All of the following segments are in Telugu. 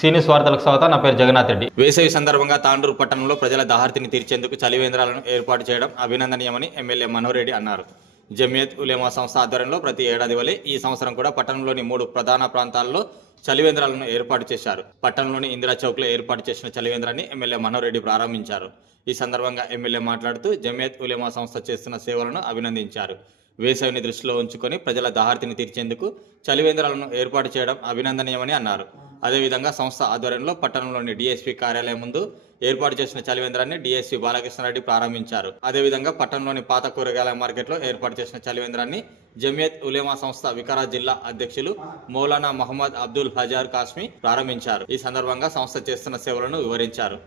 సీనియస్ వార్తలకు స్వాగతం. నా పేరు జగన్నాథ్ రెడ్డి. వేసవి సందర్భంగా తాండూరు పట్టణంలో ప్రజల దాహార్తిని తీర్చేందుకు చలివేంద్రాలను ఏర్పాటు చేయడం అభినందనీయమని ఎమ్మెల్యే మనోహర్ రెడ్డి అన్నారు. జమియత్ ఉలేమా సంస్థ ఆధ్వర్యంలో ప్రతి ఏడాది వలె ఈ సంవత్సరం కూడా పట్టణంలోని 3 ప్రధాన ప్రాంతాల్లో చలివేంద్రాలను ఏర్పాటు చేశారు. పట్టణంలోని ఇందిరా చౌక్లో ఏర్పాటు చేసిన చలివేంద్రాన్ని ఎమ్మెల్యే మనోహర్ రెడ్డి ప్రారంభించారు. ఈ సందర్భంగా ఎమ్మెల్యే మాట్లాడుతూ జమియత్ ఉలేమా సంస్థ చేస్తున్న సేవలను అభినందించారు. వేసవిని దృష్టిలో ఉంచుకొని ప్రజల దాహార్తిని తీర్చేందుకు చలివేంద్రాలను ఏర్పాటు చేయడం అభినందనీయమని అన్నారు. అదేవిధంగా సంస్థ ఆధ్వర్యంలో పట్టణంలోని డీఎస్పీ కార్యాలయం ముందు ఏర్పాటు చేసిన చలివేంద్రాన్ని డీఎస్పీ బాలకృష్ణారెడ్డి ప్రారంభించారు. అదేవిధంగా పట్టణంలోని పాత కూరగాయల మార్కెట్లో ఏర్పాటు చేసిన చలివేంద్రాన్ని జమియత్ ఉలేమా సంస్థ వికారాబాద్ జిల్లా అధ్యక్షులు మౌలానా మహమ్మద్ అబ్దుల్ హజార్ కాస్మి ప్రారంభించారు. ఈ సందర్భంగా సంస్థ చేస్తున్న సేవలను వివరించారు.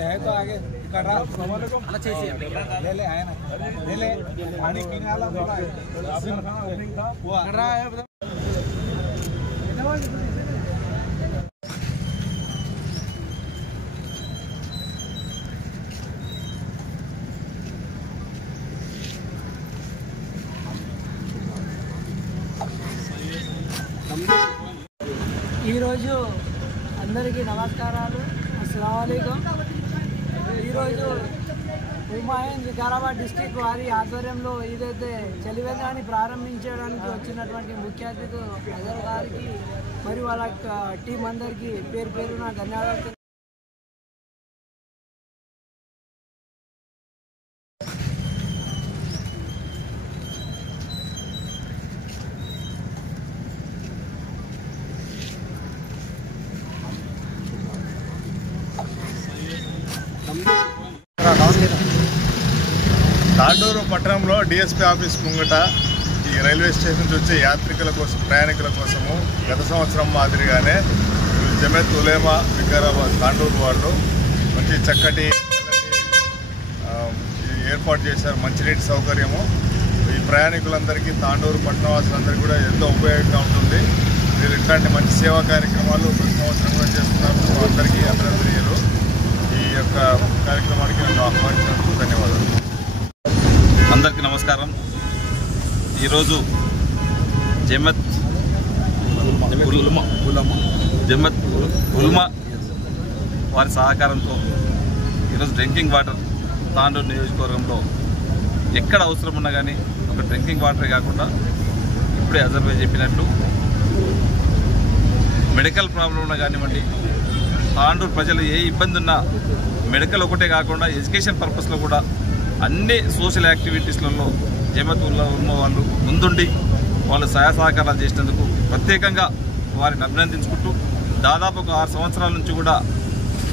है तो आगे ले ले आया ना ले ले पानी पीने वाला थोड़ा ओपनिंग था वो कर रहा है। ఈరోజు అందరికీ నమస్కారాలు. అస్సలాముఅలైకుం. ఈరోజు ఉమాయన్ వికారాబాద్ డిస్టిక్ వారి ఆధ్వర్యంలో ఏదైతే చలివేంద్రాన్ని ప్రారంభించడానికి వచ్చినటువంటి ముఖ్య అతిథులు అజర్ గారికి మరియు వాళ్ళ టీం అందరికీ పేరు పేరున ధన్యవాదాలు. తాండూరు పట్టణంలో డిఎస్పీ ఆఫీస్ ముంగట ఈ రైల్వే స్టేషన్ నుంచి వచ్చే యాత్రికుల కోసం ప్రయాణికుల కోసము గత సంవత్సరం మాదిరిగానే జమియత్ ఉలేమా వికారాబాద్ తాండూరు వాళ్ళు మంచి చక్కటి ఏర్పాటు చేశారు. మంచినీటి సౌకర్యము ఈ ప్రయాణికులందరికీ తాండూరు పట్టణవాసులందరికీ కూడా ఎంతో ఉపయోగంగా ఉంటుంది. వీళ్ళు ఇట్లాంటి మంచి సేవా కార్యక్రమాలు ప్రతి సంవత్సరం కూడా చేస్తున్నారు. అందరికీ అభినందనీయులు. ఈ యొక్క కార్యక్రమానికి నన్ను ఆహ్వానించినందుకు ధన్యవాదాలు. అందరికీ నమస్కారం. ఈరోజు జమియత్ ఉలమా వారి సహకారంతో ఈరోజు డ్రింకింగ్ వాటర్ తాండూరు నియోజకవర్గంలో ఎక్కడ అవసరం ఉన్నా కానీ ఒక డ్రింకింగ్ వాటరే కాకుండా ఇప్పుడే అజర్వే చెప్పినట్లు మెడికల్ ప్రాబ్లం ఉన్నా కానివ్వండి, తాండూరు ప్రజలు ఏ ఇబ్బంది ఉన్నా మెడికల్ ఒకటే కాకుండా ఎడ్యుకేషన్ పర్పస్లో కూడా అన్ని సోషల్ యాక్టివిటీస్లలో జమియత్ ఉలమా వాళ్ళు ముందుండి వాళ్ళు సహాయ సహకారాలు చేసినందుకు ప్రత్యేకంగా వారిని అభినందించుకుంటూ దాదాపు ఒక 6 సంవత్సరాల నుంచి కూడా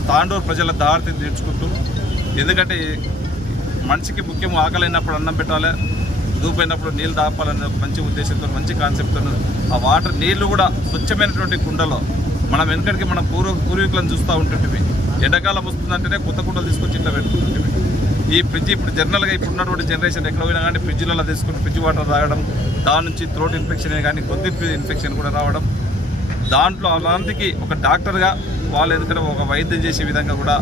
తాండూరు ప్రజల దారిని తీర్చుకుంటూ, ఎందుకంటే మనిషికి ముఖ్యం ఆకలినప్పుడు అన్నం పెట్టాలి, దూపైనప్పుడు నీళ్ళు దాపాలనే ఒక మంచి ఉద్దేశంతో మంచి కాన్సెప్ట్తో ఆ వాటర్ నీళ్లు కూడా స్వచ్ఛమైనటువంటి కుండలో మనం వెనకడికి మన పూర్వీకులను చూస్తూ ఉంటుంటివి. ఎండాకాలం వస్తుందంటేనే కొత్త కుండలు తీసుకొచ్చి ఇట్లా పెట్టుకుంటుంటివి. ఈ ఫ్రిడ్జ్ ఇప్పుడు జనరల్గా ఇప్పుడు ఉన్నటువంటి జనరేషన్ ఎక్కడ పోయినా కానీ ఫ్రిడ్జ్లలో తీసుకుని ఫ్రిడ్జ్ వాటర్ తాగడం, దాని నుంచి థ్రోట్ ఇన్ఫెక్షన్ కానీ కొద్ది ఇన్ఫెక్షన్ కూడా రావడం, దాంట్లో అలాంటికి ఒక డాక్టర్గా వాళ్ళు ఎందుకంటే ఒక వైద్యం చేసే విధంగా కూడా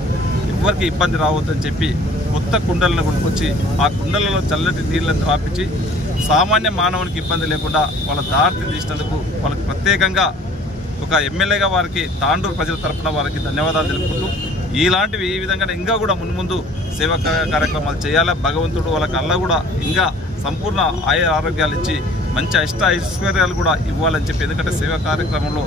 ఎవరికి ఇబ్బంది రావద్దని చెప్పి కొత్త కుండలను కొనుక్కొచ్చి ఆ కుండలలో చల్లటి నీళ్ళని రాపించి సామాన్య మానవునికి ఇబ్బంది లేకుండా వాళ్ళ దారిని తీసినందుకు వాళ్ళకి ప్రత్యేకంగా ఒక ఎమ్మెల్యేగా వారికి తాండూరు ప్రజల తరఫున వారికి ధన్యవాదాలు తెలుపుకుంటూ ఇలాంటివి ఈ విధంగా ఇంకా కూడా ముందు సేవా కార్యక్రమాలు చేయాలా. భగవంతుడు వాళ్ళకి అల్లా కూడా ఇంకా సంపూర్ణ ఆరోగ్యాలు ఇచ్చి మంచి ఐశ్వర్యాలు కూడా ఇవ్వాలని చెప్పి, ఎందుకంటే సేవా కార్యక్రమంలో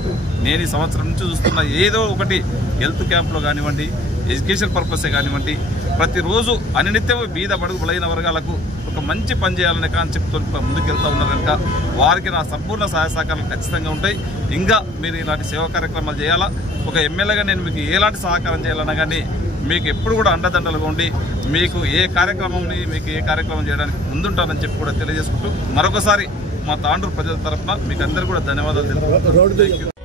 నేను ఈ సంవత్సరం నుంచి చూస్తున్న ఏదో ఒకటి హెల్త్ క్యాంప్లో కానివ్వండి, ఎడ్యుకేషన్ పర్పసే కానివ్వండి, ప్రతిరోజు అనినిత్యం బీద బడుగు బలైన వర్గాలకు ఒక మంచి పని చేయాలనే కాన్సెప్ట్తో ముందుకెళ్తూ ఉన్నారు కనుక వారికి నా సంపూర్ణ సహాయ సహకారాలు ఖచ్చితంగా ఉంటాయి. ఇంకా మీరు ఇలాంటి సేవా కార్యక్రమాలు చేయాలా. ఒక ఎమ్మెల్యేగా నేను మీకు ఎలాంటి సహకారం చేయాలన్నా కానీ మీకు ఎప్పుడు కూడా అండదండలుగా ఉండి మీకు ఏ కార్యక్రమం చేయడానికి ముందుంటానని చెప్పి కూడా తెలియజేసుకుంటూ మరొకసారి మా తాండూరు ప్రజల తరఫున మీకు అందరూ కూడా ధన్యవాదాలు తెలుపుతున్నాను.